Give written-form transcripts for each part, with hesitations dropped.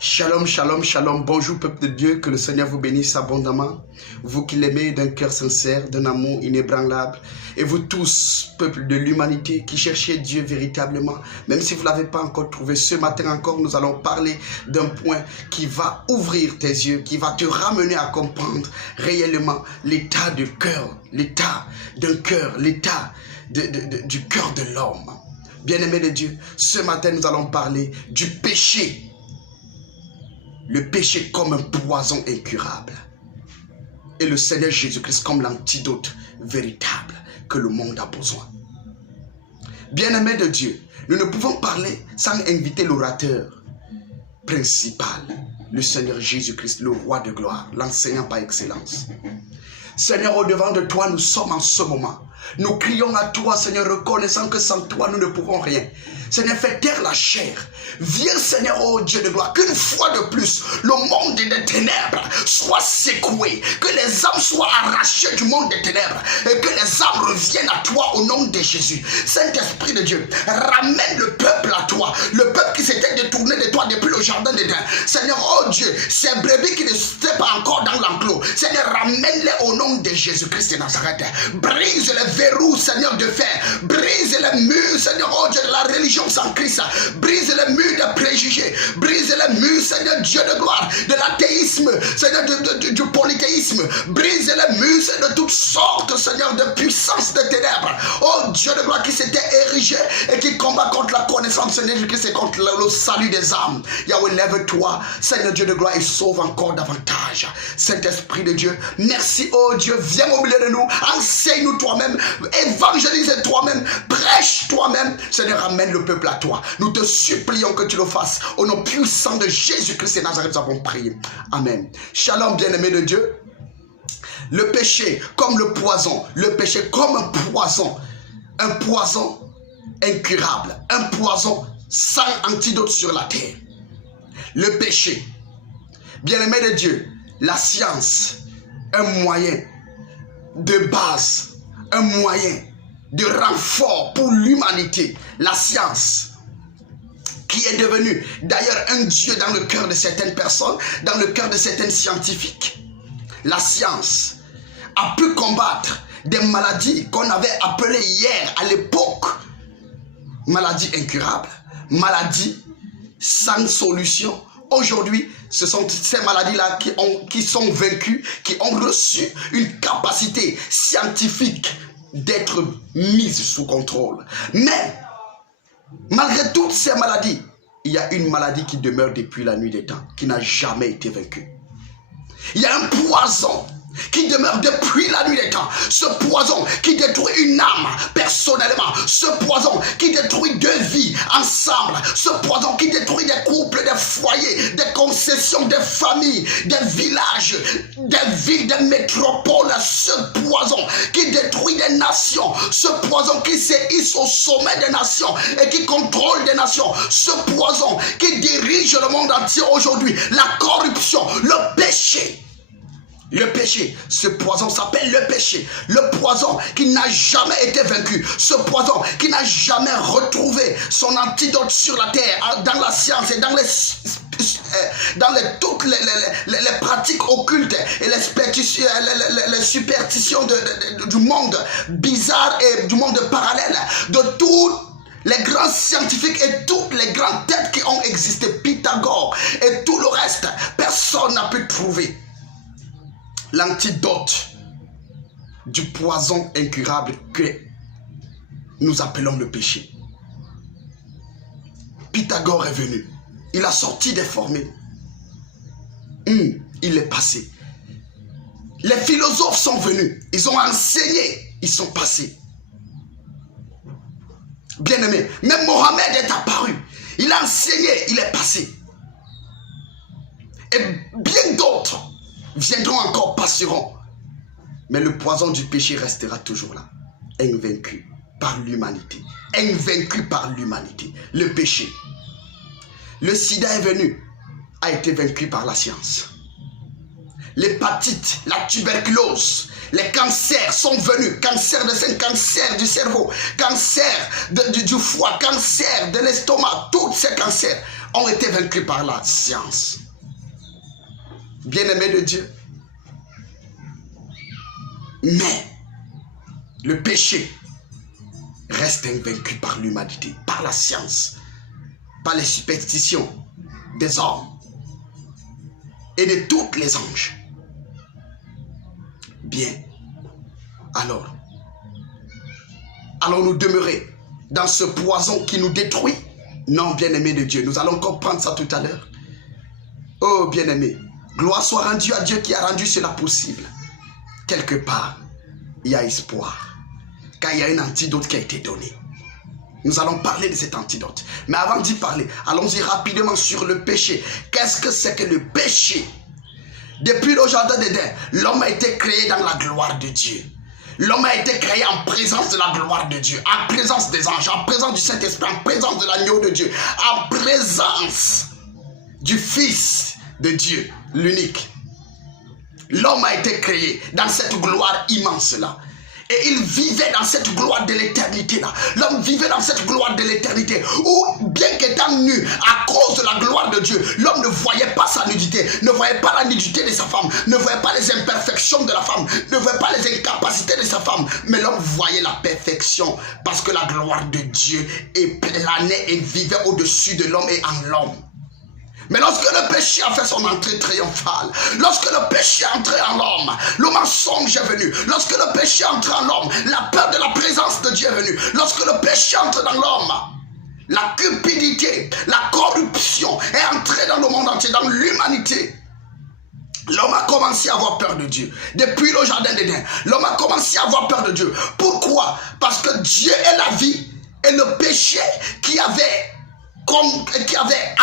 Shalom, shalom, shalom. Bonjour peuple de Dieu, que le Seigneur vous bénisse abondamment. Vous qui l'aimez d'un cœur sincère, d'un amour inébranlable. Et vous tous, peuple de l'humanité, qui cherchez Dieu véritablement. Même si vous ne l'avez pas encore trouvé, ce matin encore, nous allons parler d'un point qui va ouvrir tes yeux, qui va te ramener à comprendre réellement l'état de cœur, l'état d'un cœur, l'état du cœur de l'homme. Bien-aimé de Dieu, ce matin, nous allons parler du péché. Le péché comme un poison incurable. Et le Seigneur Jésus-Christ comme l'antidote véritable que le monde a besoin. Bien-aimés de Dieu, nous ne pouvons parler sans inviter l'orateur principal, le Seigneur Jésus-Christ, le roi de gloire, l'enseignant par excellence. Seigneur, au-devant de toi, nous sommes en ce moment. Nous crions à toi, Seigneur, reconnaissant que sans toi, nous ne pouvons rien. Seigneur, fais taire la chair. Viens, Seigneur, oh Dieu de gloire, qu'une fois de plus, le monde des ténèbres soit secoué, que les âmes soient arrachées du monde des ténèbres et que les âmes reviennent à toi au nom de Jésus. Saint-Esprit de Dieu, ramène le peuple à toi, le peuple qui s'était détourné de toi depuis le jardin d'Éden. Seigneur, oh Dieu, ces brebis qui ne étaient pas encore dans l'enclos, Seigneur, ramène-les au nom de Jésus-Christ de Nazareth. Brise les verrous, Seigneur, de fer, brise les murs, Seigneur, oh Dieu, de la religion sans Christ, brise les murs de préjugés, brise les murs, Seigneur Dieu de gloire, de l'athéisme, Seigneur, du polythéisme, brise les murs de toutes sortes, Seigneur, de puissance de ténèbres, oh Dieu de gloire, qui s'était érigé et qui combat contre la connaissance, Seigneur Jésus-Christ, et contre le salut des âmes. Yahweh, lève-toi, Seigneur Dieu de gloire, et sauve encore davantage. Saint-Esprit de Dieu, merci, oh Dieu, viens au milieu de nous, enseigne-nous toi-même, évangélise toi-même, prêche toi-même, Seigneur, ramène le peuple à toi. Nous te supplions que tu le fasses. Au nom puissant de Jésus-Christ et Nazareth, nous avons prié. Amen. Shalom, bien-aimé de Dieu. Le péché comme le poison. Le péché comme un poison incurable. Un poison sans antidote sur la terre. Le péché. Bien-aimé de Dieu, la science, un moyen de base, un moyen de renfort pour l'humanité. La science qui est devenue d'ailleurs un dieu dans le cœur de certaines personnes, dans le cœur de certains scientifiques. La science a pu combattre des maladies qu'on avait appelées hier à l'époque maladies incurables, maladies sans solution. Aujourd'hui, ce sont ces maladies-là qui sont vaincues, qui ont reçu une capacité scientifique d'être mises sous contrôle. Mais malgré toutes ces maladies, il y a une maladie qui demeure depuis la nuit des temps, qui n'a jamais été vaincue. Il y a un poison qui demeure depuis la nuit des temps. Ce poison qui détruit une âme personnellement. Ce poison qui détruit deux vies ensemble. Ce poison qui détruit des couples, des foyers, des concessions, des familles, des villages, des villes, des métropoles. Ce poison qui détruit des nations. Ce poison qui s'hisse au sommet des nations et qui contrôle des nations. Ce poison qui dirige le monde entier aujourd'hui. La corruption, le péché. Le péché, ce poison s'appelle le péché. Le poison qui n'a jamais été vaincu. Ce poison qui n'a jamais retrouvé son antidote sur la terre, dans la science et dans toutes les pratiques occultes et les superstitions du monde bizarre et du monde parallèle, de tous les grands scientifiques et toutes les grandes têtes qui ont existé, Pythagore et tout le reste, personne n'a pu trouver l'antidote du poison incurable que nous appelons le péché. Pythagore est venu. Il a sorti des formules. Il est passé. Les philosophes sont venus. Ils ont enseigné. Ils sont passés. Bien-aimé, même Mohamed est apparu. Il a enseigné. Il est passé. Et bien d'autres viendront encore, passeront. Mais le poison du péché restera toujours là. Invaincu par l'humanité. Invaincu par l'humanité. Le péché. Le sida est venu, a été vaincu par la science. l'hépatite, la tuberculose, les cancers sont venus, cancer de sein, cancer du cerveau, cancer du foie, cancer de l'estomac, tous ces cancers ont été vaincus par la science. Bien-aimés de Dieu. Mais le péché reste invaincu par l'humanité, par la science, par les superstitions des hommes et de tous les anges. Bien, alors, allons-nous demeurer dans ce poison qui nous détruit? Non, bien-aimés de Dieu, nous allons comprendre ça tout à l'heure. Oh, bien-aimés, gloire soit rendue à Dieu qui a rendu cela possible. Quelque part, il y a espoir, car il y a un antidote qui a été donné. Nous allons parler de cet antidote. Mais avant d'y parler, allons-y rapidement sur le péché. Qu'est-ce que c'est que le péché? Depuis le jardin d'Éden, l'homme a été créé dans la gloire de Dieu. L'homme a été créé en présence de la gloire de Dieu, en présence des anges, en présence du Saint-Esprit, en présence de l'agneau de Dieu, en présence du Fils de Dieu, l'unique. L'homme a été créé dans cette gloire immense-là. Et il vivait dans cette gloire de l'éternité-là. L'homme vivait dans cette gloire de l'éternité où, bien qu'étant nu à cause de la gloire de Dieu, l'homme ne voyait pas sa nudité, ne voyait pas la nudité de sa femme, ne voyait pas les imperfections de la femme, ne voyait pas les incapacités de sa femme. Mais l'homme voyait la perfection parce que la gloire de Dieu planait et vivait au-dessus de l'homme et en l'homme. Mais lorsque le péché a fait son entrée triomphale, lorsque le péché est entré en l'homme, le mensonge est venu. Lorsque le péché est entré en l'homme, la peur de la présence de Dieu est venue. Lorsque le péché entre dans l'homme, la cupidité, la corruption est entrée dans le monde entier, dans l'humanité. L'homme a commencé à avoir peur de Dieu. Depuis le jardin d'Éden, l'homme a commencé à avoir peur de Dieu. Pourquoi? Parce que Dieu est la vie et le péché qui avait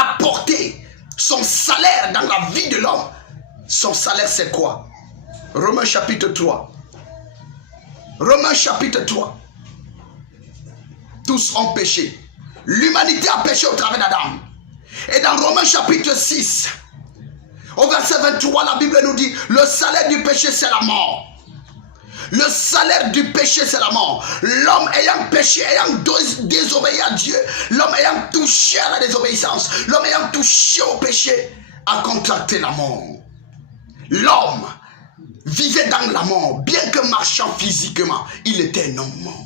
apporté son salaire dans la vie de l'homme. Son salaire c'est quoi? Romains chapitre 3. Romains chapitre 3. Tous ont péché. L'humanité a péché au travers d'Adam. Et dans Romains chapitre 6, au verset 23, la Bible nous dit, le salaire du péché c'est la mort. Le salaire du péché, c'est la mort. L'homme ayant péché, ayant désobéi à Dieu, l'homme ayant touché à la désobéissance, l'homme ayant touché au péché, a contracté la mort. L'homme vivait dans la mort, bien que marchant physiquement, il était un homme mort.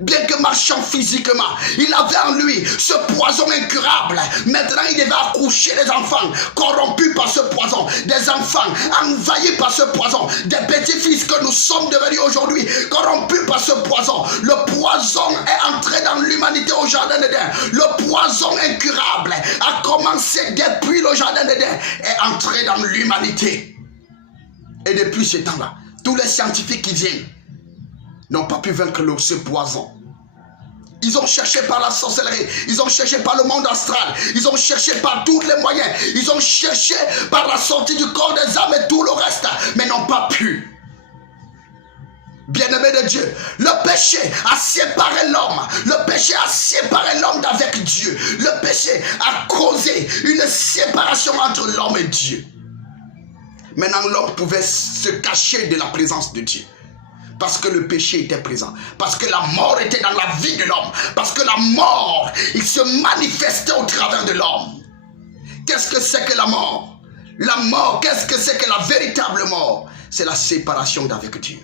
Bien que marchant physiquement, il avait en lui ce poison incurable. Maintenant, il devait accoucher des enfants corrompus par ce poison, des enfants envahis par ce poison, des petits-fils que nous sommes devenus aujourd'hui corrompus par ce poison. Le poison est entré dans l'humanité au jardin d'Éden. Le poison incurable a commencé depuis le jardin d'Éden, est entré dans l'humanité. Et depuis ce temps-là, tous les scientifiques qui viennent n'ont pas pu vaincre ce poison. Ils ont cherché par la sorcellerie, ils ont cherché par le monde astral, ils ont cherché par tous les moyens, ils ont cherché par la sortie du corps des âmes et tout le reste, mais n'ont pas pu. Bien-aimé de Dieu, le péché a séparé l'homme, le péché a séparé l'homme d'avec Dieu, le péché a causé une séparation entre l'homme et Dieu. Maintenant l'homme pouvait se cacher de la présence de Dieu. Parce que le péché était présent. Parce que la mort était dans la vie de l'homme. Parce que la mort, il se manifestait au travers de l'homme. Qu'est-ce que c'est que la mort? La mort, qu'est-ce que c'est que la véritable mort? C'est la séparation d'avec Dieu.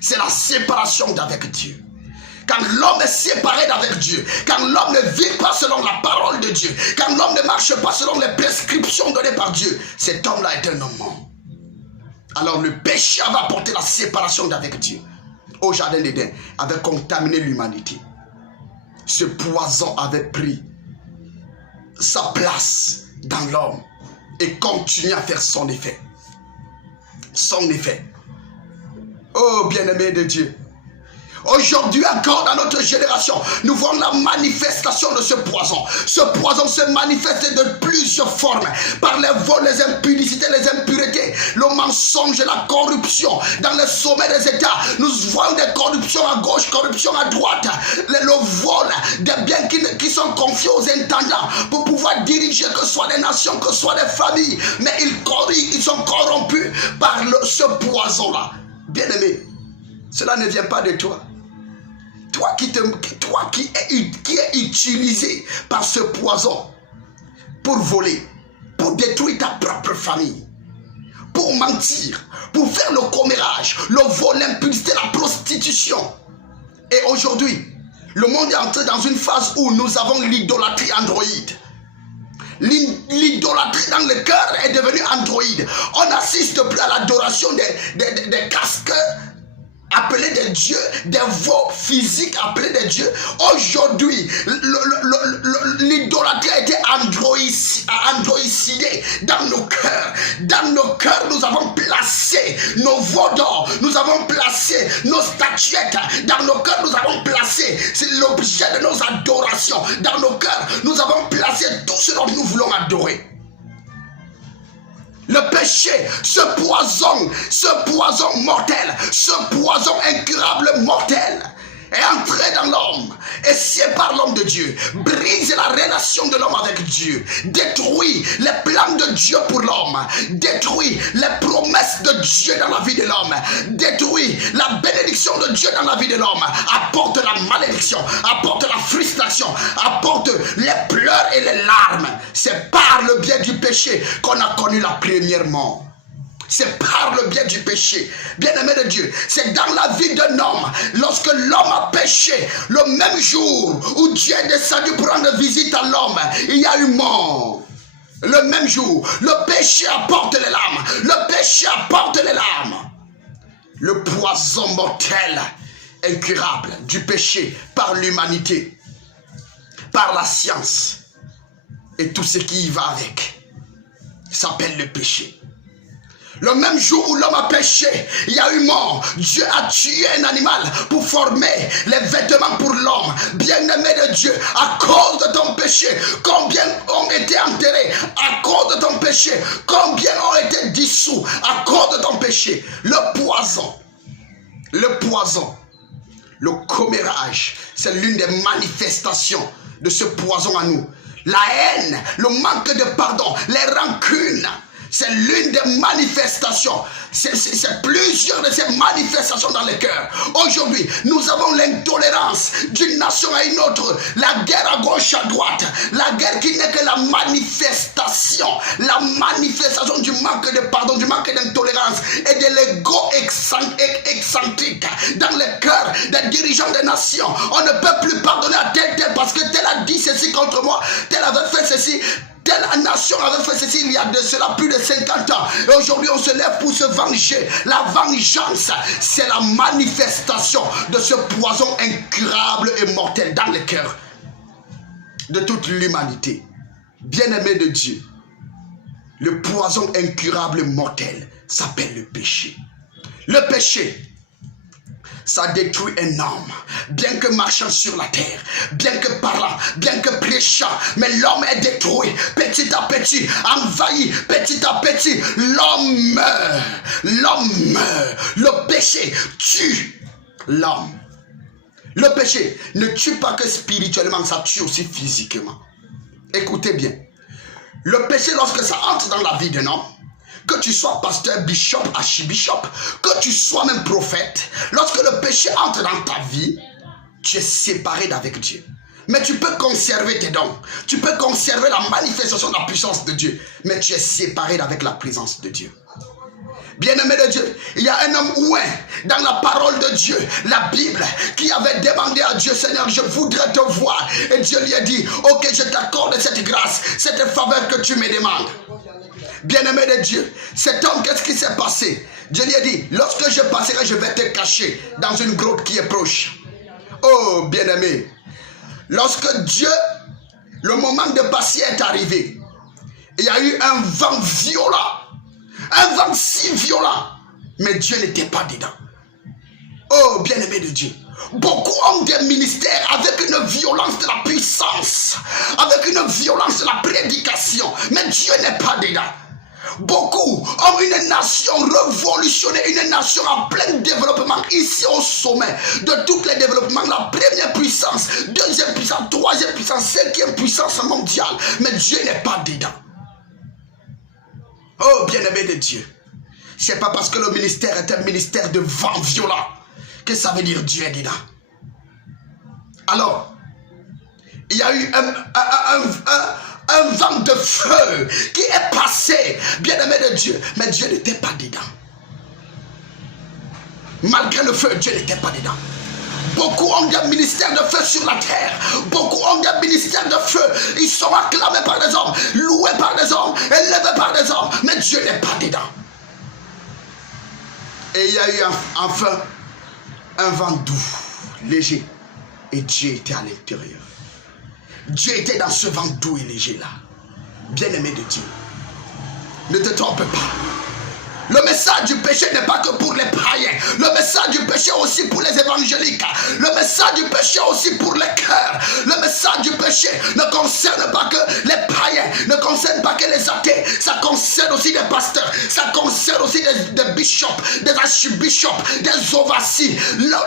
C'est la séparation d'avec Dieu. Quand l'homme est séparé d'avec Dieu, quand l'homme ne vit pas selon la parole de Dieu, quand l'homme ne marche pas selon les prescriptions données par Dieu, cet homme-là est un homme mort. Alors le péché avait apporté la séparation d'avec Dieu. Au jardin d'Éden, avait contaminé l'humanité. Ce poison avait pris sa place dans l'homme et continue à faire son effet. Son effet. Oh bien-aimé de Dieu. Aujourd'hui encore dans notre génération, nous voyons la manifestation de ce poison. Ce poison se manifeste de plusieurs formes. Par les vols, les impudicités, les impuretés, le mensonge, la corruption. Dans le sommet des États, nous voyons des corruptions à gauche, corruption à droite. Le vol des biens qui sont confiés aux intendants pour pouvoir diriger que ce soit des nations, que ce soit des familles. Mais ils sont corrompus par ce poison-là. Bien-aimé, cela ne vient pas de toi. Toi qui est utilisé par ce poison pour voler, pour détruire ta propre famille, pour mentir, pour faire le commérage, le vol, l'impudicité, la prostitution. Et aujourd'hui, le monde est entré dans une phase où nous avons l'idolâtrie androïde. L'idolâtrie dans le cœur est devenue androïde. On n'assiste plus à l'adoration des casques appelés des dieux, des veaux physiques appelés des dieux. Aujourd'hui, l'idolâtrie a été androïcidée dans nos cœurs. Dans nos cœurs, nous avons placé nos veaux d'or, nous avons placé nos statuettes. Dans nos cœurs, nous avons placé, c'est l'objet de nos adorations. Dans nos cœurs, nous avons placé tout ce dont nous voulons adorer. Le péché, ce poison mortel, ce poison incurable mortel est entré dans l'homme et sépare l'homme de Dieu, brise la relation de l'homme avec Dieu, détruit les plans de Dieu pour l'homme, détruit les promesses de Dieu dans la vie de l'homme, détruit la bénédiction de Dieu dans la vie de l'homme, apporte la malédiction, apporte la frustration, apporte les pleurs et les larmes. C'est par le biais du péché qu'on a connu la première mort. C'est par le biais du péché. Bien-aimé de Dieu, c'est dans la vie d'un homme, lorsque l'homme a péché, le même jour où Dieu est descendu pour rendre visite à l'homme, il y a eu mort. Le même jour, le péché apporte les larmes. Le péché apporte les larmes. Le poison mortel, incurable du péché par l'humanité, par la science et tout ce qui y va avec, s'appelle le péché. Le même jour où l'homme a péché, il y a eu mort. Dieu a tué un animal pour former les vêtements pour l'homme. Bien-aimé de Dieu, à cause de ton péché, combien ont été enterrés à cause de ton péché? Combien ont été dissous à cause de ton péché? Le poison, le commérage, c'est l'une des manifestations de ce poison à nous. La haine, le manque de pardon, les rancunes, c'est l'une des manifestations. C'est plusieurs de ces manifestations dans le cœur. Aujourd'hui, nous avons l'intolérance d'une nation à une autre. La guerre à gauche, à droite. La guerre qui n'est que la manifestation du manque de pardon, du manque d'intolérance et de l'ego excentrique dans le cœur des dirigeants des nations. On ne peut plus pardonner à tel parce que tel a dit ceci contre moi, tel avait fait ceci. Telle nation avait fait ceci il y a de cela plus de 50 ans. Et aujourd'hui, on se lève pour se venger. La vengeance, c'est la manifestation de ce poison incurable et mortel dans le cœur de toute l'humanité. Bien-aimé de Dieu, le poison incurable et mortel s'appelle le péché. Le péché, ça détruit un homme, bien que marchant sur la terre, bien que parlant, bien que prêchant, mais l'homme est détruit petit à petit, envahi petit à petit. L'homme meurt. Le péché tue l'homme. Le péché ne tue pas que spirituellement, ça tue aussi physiquement. Écoutez bien, le péché, lorsque ça entre dans la vie d'un homme, que tu sois pasteur, bishop, archibishop, que tu sois même prophète, lorsque le péché entre dans ta vie, tu es séparé d'avec Dieu. Mais tu peux conserver tes dons, tu peux conserver la manifestation de la puissance de Dieu, mais tu es séparé d'avec la présence de Dieu. Bien-aimé de Dieu, il y a un homme ouin dans la parole de Dieu, la Bible, qui avait demandé à Dieu, Seigneur, je voudrais te voir. Et Dieu lui a dit, ok, je t'accorde cette grâce, cette faveur que tu me demandes. Bien-aimé de Dieu, cet homme, qu'est-ce qui s'est passé? Dieu lui a dit, lorsque je passerai, je vais te cacher dans une grotte qui est proche. Oh, bien-aimé, lorsque Dieu, le moment de passer est arrivé, il y a eu un vent violent, un vent si violent, mais Dieu n'était pas dedans. Oh, bien-aimé de Dieu, Beaucoup ont des ministères avec une violence de la puissance, avec une violence de la prédication, mais Dieu n'est pas dedans. Beaucoup ont une nation révolutionnée, une nation en plein développement, ici au sommet de tous les développements, la première puissance, deuxième puissance, troisième puissance, cinquième puissance mondiale, mais Dieu n'est pas dedans. Oh bien-aimé de Dieu, c'est pas parce que le ministère est un ministère de vent violent que ça veut dire Dieu est dedans. Alors, il y a eu un vent de feu qui est passé, bien-aimé de Dieu, mais Dieu n'était pas dedans. Malgré le feu, Dieu n'était pas dedans. Beaucoup ont des ministères de feu sur la terre. Beaucoup ont des ministères de feu. Ils sont acclamés par des hommes, loués par des hommes, élevés par des hommes, mais Dieu n'est pas dedans. Et il y a eu enfin un vent doux, léger, et Dieu était à l'intérieur. Dieu était dans ce vent doux et léger là. Bien-aimé de Dieu, ne te trompe pas. Le message du péché n'est pas que pour les païens. Le message du péché aussi pour les évangéliques. Le message du péché aussi pour les cœurs. Le message du péché ne concerne pas que les païens, ne concerne pas que les athées. Ça concerne aussi des pasteurs. Ça concerne aussi des bishops, des archbishops, des ovacies.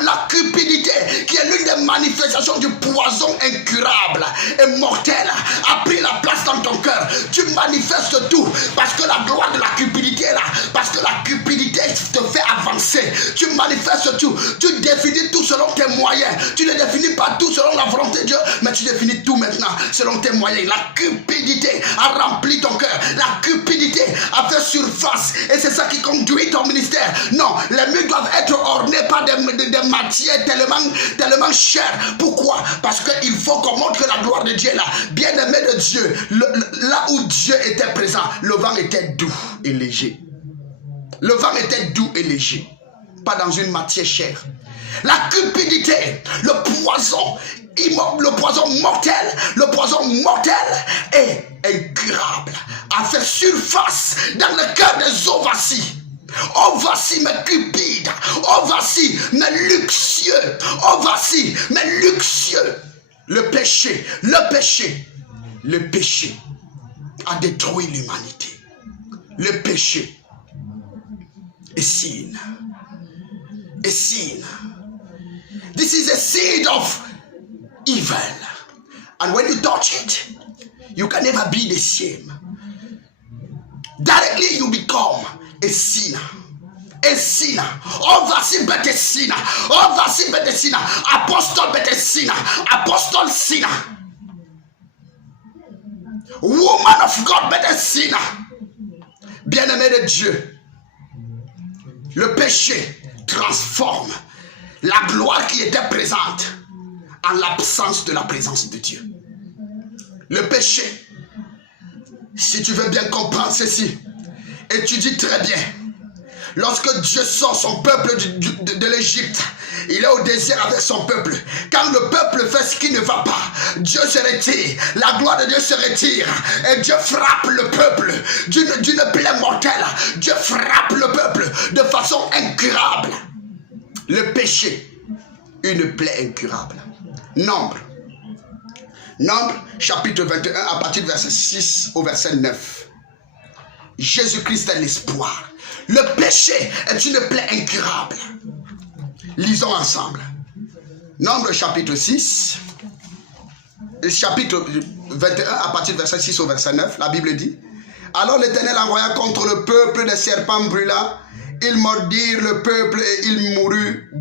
La cupidité qui est l'une des manifestations du poison incurable et mortel a pris la place dans ton cœur. Tu manifestes tout parce que la gloire de la cupidité est là. Parce que la cupidité te fait avancer. Tu manifestes tout. Tu définis tout selon tes moyens. Tu ne définis pas tout selon la volonté de Dieu, mais tu définis tout maintenant selon tes moyens. La cupidité a rempli ton cœur. La cupidité a fait surface. Et c'est ça qui conduit ton ministère. Non, les murs doivent être ornés par des matières tellement chères. Pourquoi? Parce qu'il faut qu'on montre que la gloire de Dieu est là. Bien-aimé de Dieu, là où Dieu était présent, le vent était doux et léger. Le vent était doux et léger, pas dans une matière chère. La cupidité, le poison mortel est incurable, a fait surface dans le cœur des ovacies. Ovacies mais cupides, ovacies mais luxueux, ovacies mais luxueux. Le péché a détruit l'humanité. Le péché a sin. A sin. This is a seed of evil. And when you touch it, you can never be the same. Directly you become a sinner. A sinner. Oversee but a sinner. Oversee but a sinner. Apostle but a sinner. Apostle sinner. Woman of God but a sinner. Bien-aimé de Dieu. Le péché transforme la gloire qui était présente en l'absence de la présence de Dieu. Le péché, si tu veux bien comprendre ceci, étudie très bien. Lorsque Dieu sort son peuple de l'Égypte, il est au désert avec son peuple. Quand le peuple fait ce qui ne va pas, Dieu se retire, la gloire de Dieu se retire et Dieu frappe le peuple d'une plaie mortelle. Dieu frappe le peuple de façon incurable. Le péché, une plaie incurable. Nombre chapitre 21 à partir du verset 6 au verset 9. Jésus-Christ est l'espoir. Le péché est une plaie incurable. Lisons ensemble. Nombre chapitre 6, chapitre 21 à partir du verset 6 au verset 9, la Bible dit: alors l'Éternel envoya contre le peuple des serpents brûlants. Ils mordirent le peuple et il mourut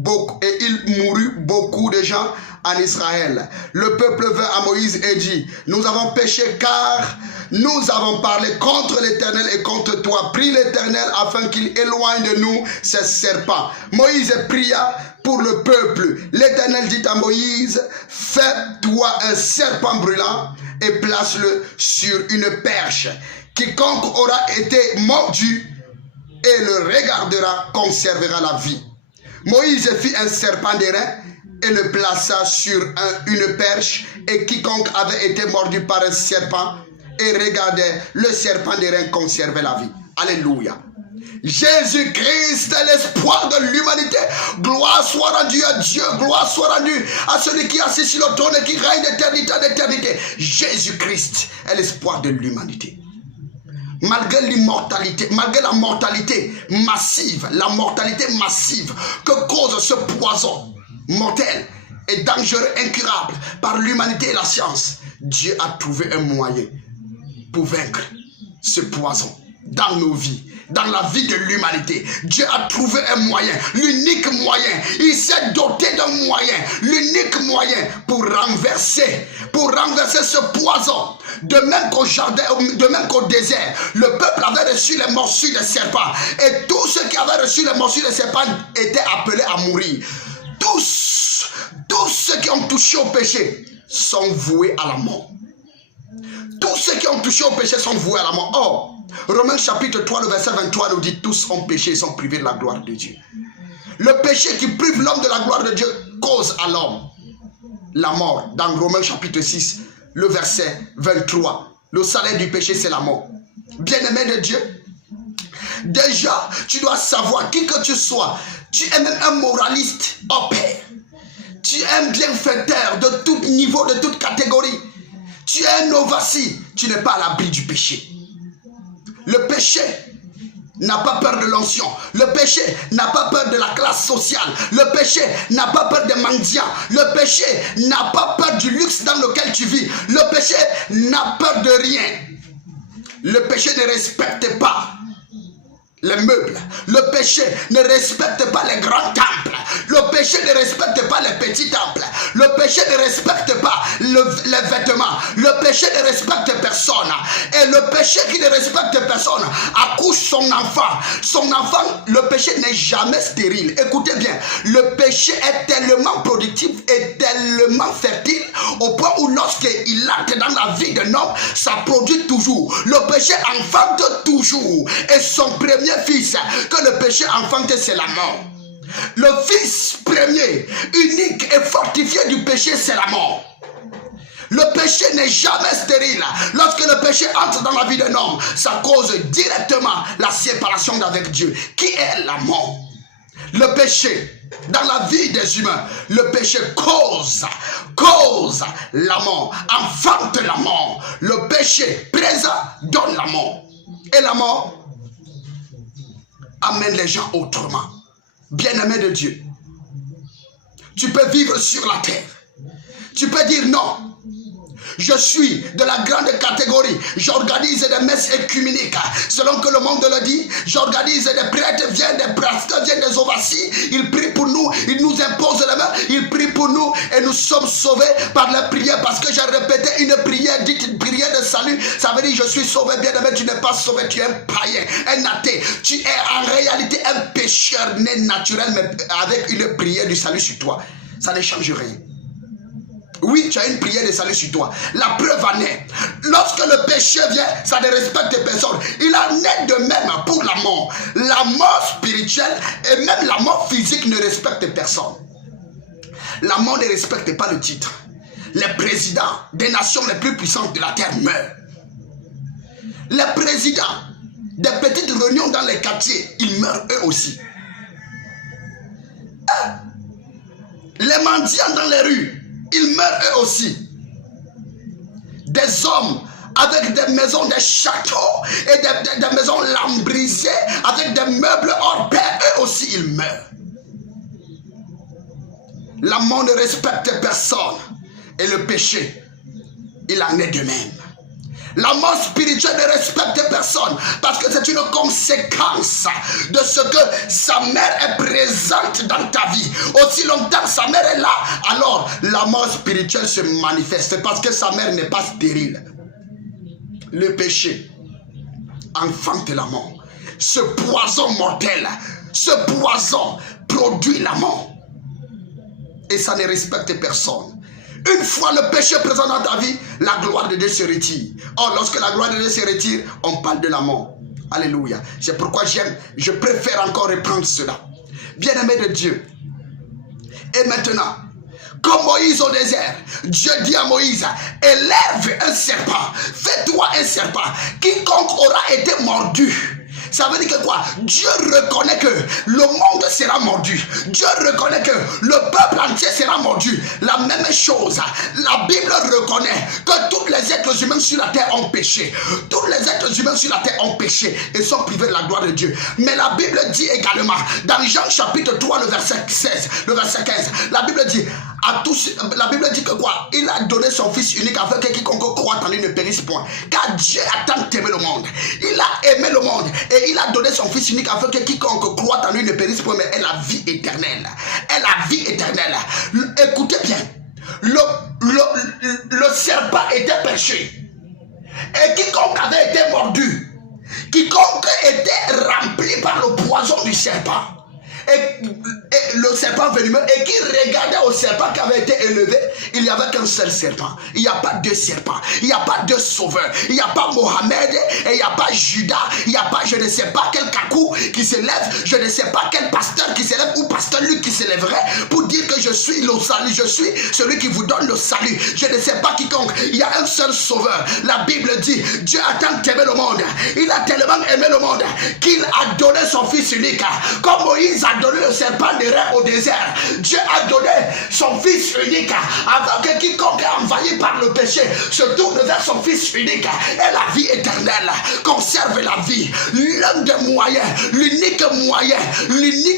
beaucoup de gens en Israël. Le peuple vint à Moïse et dit: nous avons péché car nous avons parlé contre l'Éternel et contre toi. Prie l'Éternel afin qu'il éloigne de nous ces serpents. Moïse pria pour le peuple. L'Éternel dit à Moïse: fais-toi un serpent brûlant et place-le sur une perche. Quiconque aura été mordu et le regardera conservera la vie. Moïse fit un serpent d'airain et le plaça sur une perche, et quiconque avait été mordu par un serpent et regardait le serpent d'airain conservait la vie. Alléluia. Jésus-Christ est l'espoir de l'humanité. Gloire soit rendue à Dieu. Gloire soit rendue à celui qui est assis sur le trône et qui règne d'éternité en éternité. Jésus-Christ est l'espoir de l'humanité. Malgré l'immortalité, malgré la mortalité massive que cause ce poison mortel et dangereux, incurable par l'humanité et la science, Dieu a trouvé un moyen pour vaincre ce poison dans nos vies, dans la vie de l'humanité. Dieu a trouvé un moyen, l'unique moyen. Il s'est doté d'un moyen, l'unique moyen pour renverser ce poison. De même qu'au jardin, de même qu'au désert, le peuple avait reçu les morsures des serpents. Et tous ceux qui avaient reçu les morsures des serpents étaient appelés à mourir. Tous ceux qui ont touché au péché sont voués à la mort. Tous ceux qui ont touché au péché sont voués à la mort. Or, Romains chapitre 3, le verset 23 nous dit: tous ont péché et sont privés de la gloire de Dieu. Le péché qui prive l'homme de la gloire de Dieu cause à l'homme la mort. Dans Romains chapitre 6, le verset 23, le salaire du péché, c'est la mort. Bien-aimé de Dieu, déjà, tu dois savoir qui que tu sois. Tu es même un moraliste, oh Père. Tu es un bienfaiteur de tout niveau, de toute catégorie. Tu es un novaci. Tu n'es pas à l'abri du péché. Le péché n'a pas peur de l'onction. Le péché n'a pas peur de la classe sociale. Le péché n'a pas peur des mendiants. Le péché n'a pas peur du luxe dans lequel tu vis. Le péché n'a peur de rien. Le péché ne respecte pas les meubles. Le péché ne respecte pas les grands temples. Le péché ne respecte pas les petits temples. Le péché ne respecte pas les vêtements. Le péché ne respecte personne. Et le péché qui ne respecte personne accouche son enfant. Son enfant, le péché n'est jamais stérile. Écoutez bien, le péché est tellement productif et tellement fertile au point où lorsqu'il entre dans la vie d'un homme, ça produit toujours. Le péché enfante toujours. Et son premier fils que le péché enfante, c'est la mort. Le fils premier, unique et fortifié du péché, c'est la mort. Le péché n'est jamais stérile. Lorsque le péché entre dans la vie d'un homme, ça cause directement la séparation d'avec Dieu, qui est la mort. Le péché, dans la vie des humains, le péché cause la mort, enfante la mort. Le péché présent donne la mort. Et la mort amène les gens autrement. Bien-aimé de Dieu, tu peux vivre sur la terre. Tu peux dire non. Je suis de la grande catégorie. J'organise des messes écuméniques. Selon que le monde le dit, j'organise des prêtres, viennent des pasteurs, viennent des ovacies. Ils prient pour nous, ils nous imposent les mains, ils prient pour nous et nous sommes sauvés par la prière. Parce que j'ai répété une prière, dite une prière de salut. Ça veut dire je suis sauvé, bien aimé, tu n'es pas sauvé, tu es un païen, un athée. Tu es en réalité un pécheur né naturel, mais avec une prière du salut sur toi. Ça ne change rien. Oui, tu as une prière de salut sur toi. La preuve en est. Lorsque le péché vient, ça ne respecte personne. Il en est de même pour la mort. La mort spirituelle et même la mort physique ne respectent personne. La mort ne respecte pas le titre. Les présidents des nations les plus puissantes de la terre meurent. Les présidents des petites réunions dans les quartiers, ils meurent eux aussi. Les mendiants dans les rues, ils meurent eux aussi. Des hommes avec des maisons, des châteaux et des maisons lambrisées avec des meubles hors pair, eux aussi ils meurent. La mort ne respecte personne et le péché, il en est de même. La mort spirituelle ne respecte personne parce que c'est une conséquence de ce que sa mère est présente dans ta vie. Aussi longtemps que sa mère est là, alors la mort spirituelle se manifeste parce que sa mère n'est pas stérile. Le péché enfante la mort. Ce poison mortel, ce poison produit la mort. Et ça ne respecte personne. Une fois le péché présent dans ta vie, la gloire de Dieu se retire. Or, lorsque la gloire de Dieu se retire, on parle de la mort. Alléluia. C'est pourquoi je préfère encore reprendre cela. Bien-aimé de Dieu. Et maintenant, comme Moïse au désert, Dieu dit à Moïse, élève un serpent, fais-toi un serpent. Quiconque aura été mordu, Ça veut dire que quoi? Dieu reconnaît que le monde sera mordu. Dieu reconnaît que le peuple entier sera mordu. La même chose, la Bible reconnaît que tous les êtres humains sur la terre ont péché. Tous les êtres humains sur la terre ont péché et sont privés de la gloire de Dieu. Mais la Bible dit également, dans Jean chapitre 3, le verset 16, le verset 15, la Bible dit la Bible dit que quoi? Il a donné son Fils unique afin que quiconque croit en lui ne périsse point. Car Dieu a tant aimé le monde. Il a aimé le monde et il a donné son Fils unique afin que quiconque croit en lui ne périsse point, mais ait la vie éternelle. Ait la vie éternelle. Écoutez bien. Le serpent était péché. Et quiconque avait été mordu, quiconque était rempli par le poison du serpent, et le serpent venimeux, et qui regardait au serpent qui avait été élevé, il n'y avait qu'un seul serpent. Il n'y a pas deux serpents, il n'y a pas deux sauveurs, il n'y a pas Mohamed, et il n'y a pas Judas, il n'y a pas je ne sais pas quel kakou qui se lève, je ne sais pas quel pasteur qui se lève, ou pasteur Luc qui se lèverait pour dire que je suis le salut, je suis celui qui vous donne le salut. Je ne sais pas quiconque, il y a un seul sauveur. La Bible dit, Dieu a tant aimé le monde, il a tellement aimé le monde qu'il a donné son Fils unique, comme Moïse a donné le serpent de rein au désert. Dieu a donné son Fils unique afin que quiconque est envahi par le péché se tourne vers son Fils unique et la vie éternelle, conserve la vie. L'un des moyens, l'unique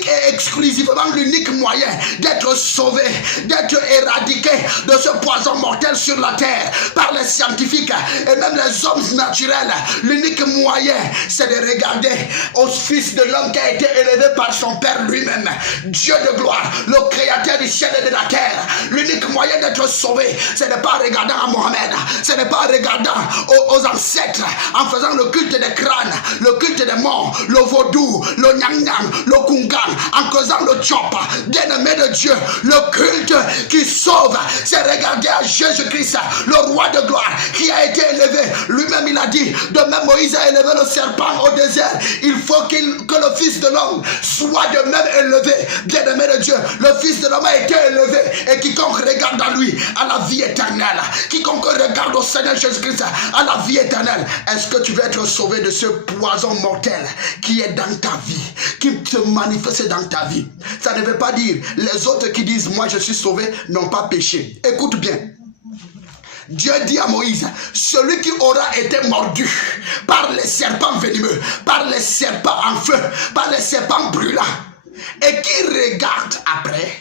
et exclusivement l'unique moyen d'être sauvé, d'être éradiqué de ce poison mortel sur la terre par les scientifiques et même les hommes naturels, l'unique moyen c'est de regarder au Fils de l'homme qui a été élevé par son Père lui-même, Dieu de gloire, le créateur du ciel et de la terre. L'unique moyen d'être sauvé, ce n'est pas en regardant à Mohamed, ce n'est pas en regardant aux ancêtres, en faisant le culte des crânes, le culte des morts, le vaudou, le nyang-nyang, le kungan, en causant le chop. Bien-aimé de Dieu, le culte qui sauve, c'est regarder à Jésus-Christ, le roi de gloire, qui a été élevé. Lui-même il a dit, de même Moïse a élevé le serpent au désert, il faut que le Fils de l'homme soit de même élevé. Bien-aimé de Dieu, le Fils de l'homme a été élevé et quiconque regarde à lui à la vie éternelle. Quiconque regarde au Seigneur Jésus-Christ à la vie éternelle. Est-ce que tu veux être sauvé de ce poison mortel qui est dans ta vie, qui te manifeste dans ta vie? Ça ne veut pas dire les autres qui disent moi je suis sauvé n'ont pas péché. Écoute bien. Dieu dit à Moïse, celui qui aura été mordu par les serpents venimeux, par les serpents en feu, par les serpents brûlants, et qui regarde après,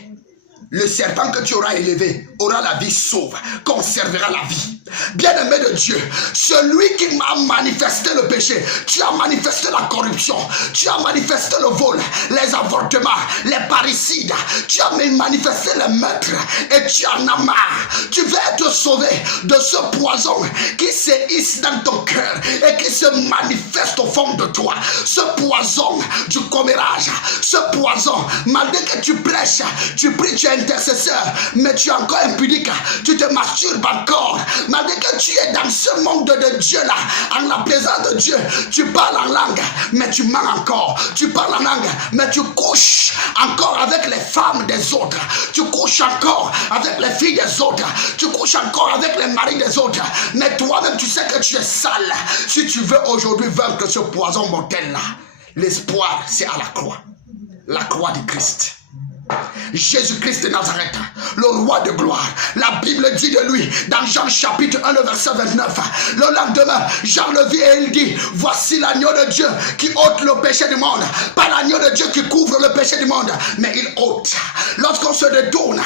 le serpent que tu auras élevé aura la vie sauve, conservera la vie. Bien-aimé de Dieu, celui qui m'a manifesté le péché, tu as manifesté la corruption, tu as manifesté le vol, les avortements, les parricides, tu as manifesté les meurtres et tu en as marre. Tu veux être sauvé de ce poison qui se hisse dans ton cœur et qui se manifeste au fond de toi. Ce poison du commérage, ce poison, malgré que tu prêches, tu pries, tu es intercesseur, mais tu es encore impudique, tu te masturbes encore. Malgré que tu es dans ce monde de Dieu là, en la présence de Dieu, tu parles en langue, mais tu mens encore. Tu parles en langue, mais tu couches encore avec les femmes des autres. Tu couches encore avec les filles des autres. Tu couches encore avec les maris des autres. Mais toi-même, tu sais que tu es sale. Si tu veux aujourd'hui vaincre ce poison mortel là, l'espoir, c'est à la croix. La croix du Christ. Jésus-Christ de Nazareth, le roi de gloire. La Bible dit de lui dans Jean chapitre 1, le verset 29. Le lendemain, Jean le vit et il dit, voici l'agneau de Dieu qui ôte le péché du monde. Pas l'agneau de Dieu qui couvre le péché du monde, mais il ôte. Lorsqu'on se détourne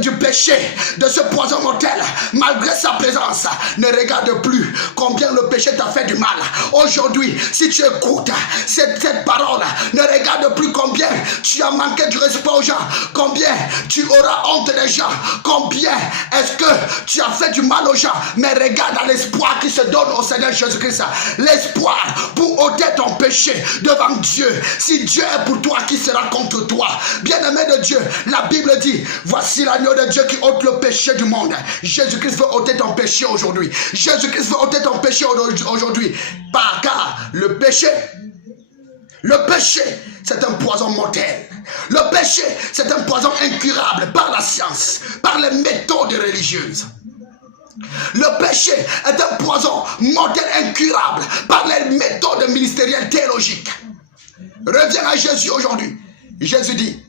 du péché, de ce poison mortel, malgré sa présence, ne regarde plus combien le péché t'a fait du mal. Aujourd'hui, si tu écoutes cette parole, ne regarde plus combien tu as manqué du respect aux gens, combien tu auras honte des gens, combien est-ce que tu as fait du mal aux gens, mais regarde à l'espoir qui se donne au Seigneur Jésus-Christ, l'espoir pour ôter ton péché devant Dieu. Si Dieu est pour toi, qui sera contre toi? Bien-aimé de Dieu, la Bible dit, voici l'agneau de Dieu qui ôte le péché du monde. Jésus-Christ veut ôter ton péché aujourd'hui. Jésus-Christ veut ôter ton péché aujourd'hui, car le péché, c'est un poison mortel. Le péché, c'est un poison incurable par la science, par les méthodes religieuses. Le péché est un poison mortel incurable par les méthodes ministérielles théologiques. Reviens à Jésus aujourd'hui. Jésus dit,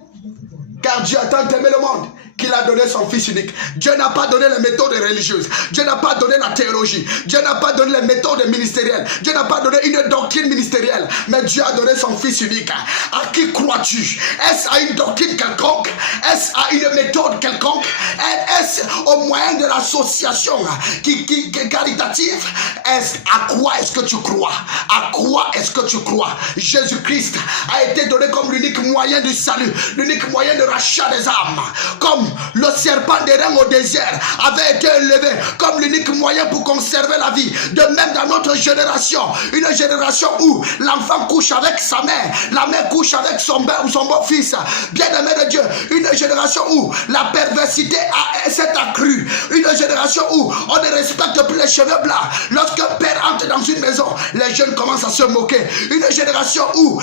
car Dieu a tant aimé le monde qu'il a donné son Fils unique. Dieu n'a pas donné les méthodes religieuses. Dieu n'a pas donné la théologie. Dieu n'a pas donné les méthodes ministérielles. Dieu n'a pas donné une doctrine ministérielle. Mais Dieu a donné son Fils unique. À qui crois-tu? Est-ce à une doctrine quelconque? Est-ce à une méthode quelconque? Est-ce au moyen de l'association qui est caritative? À quoi est-ce que tu crois? À quoi est-ce que tu crois? Jésus-Christ a été donné comme l'unique moyen du salut, l'unique moyen de rachat des âmes. Comme le serpent des reins au désert avait été élevé comme l'unique moyen pour conserver la vie. De même dans notre génération, une génération où l'enfant couche avec sa mère, la mère couche avec son beau-fils. Bien-aimé de Dieu, une génération où la perversité s'est accrue. Une génération où on ne respecte plus les cheveux blancs. Lorsque père entre dans une maison, les jeunes commencent à se moquer. Une génération où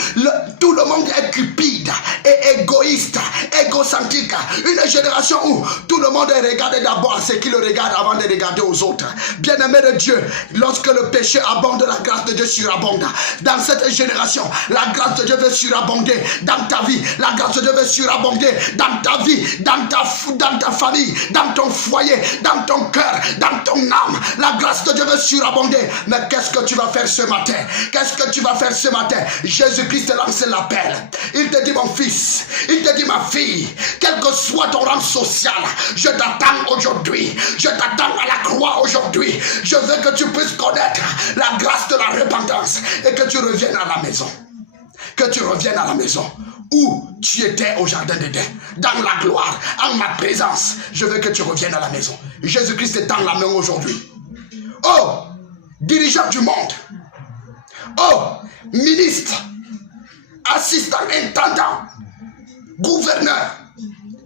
tout le monde est cupide et égoïste, égocentrique. Une génération où tout le monde regarde d'abord ce qu'il regarde avant de regarder aux autres. Bien-aimé de Dieu, lorsque le péché abonde, la grâce de Dieu surabonde. Dans cette génération, la grâce de Dieu veut surabonder dans ta vie. La grâce de Dieu veut surabonder dans ta vie, dans ta famille, dans ton foyer, dans ton cœur, dans ton âme. La grâce de Dieu veut surabonder. Mais qu'est-ce que tu vas faire ce matin? Qu'est-ce que tu vas faire ce matin? Jésus-Christ te lance l'appel. Il te dit, mon fils, il te dit, ma fille, quel que soit ton rang social, je t'attends aujourd'hui. Je t'attends à la croix aujourd'hui. Je veux que tu puisses connaître la grâce de la repentance et que tu reviennes à la maison. Que tu reviennes à la maison où tu étais au jardin d'Éden, dans la gloire, en ma présence. Je veux que tu reviennes à la maison. Jésus-Christ te tend la main aujourd'hui. Oh, dirigeant du monde. Oh, ministre, assistant, intendant, gouverneur.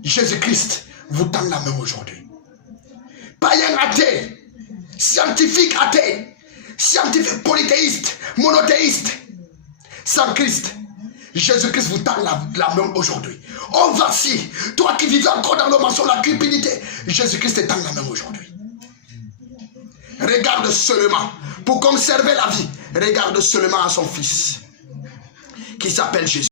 Jésus-Christ vous tend la main aujourd'hui. Païen athée, scientifique athée, scientifique polythéiste, monothéiste, sans Christ, Jésus-Christ vous tend la main aujourd'hui. Oh, voici, toi qui vivais encore dans le mensonge, la cupidité, Jésus-Christ te tend la main aujourd'hui. Regarde seulement, pour conserver la vie, regarde seulement à son Fils, qui s'appelle Jésus.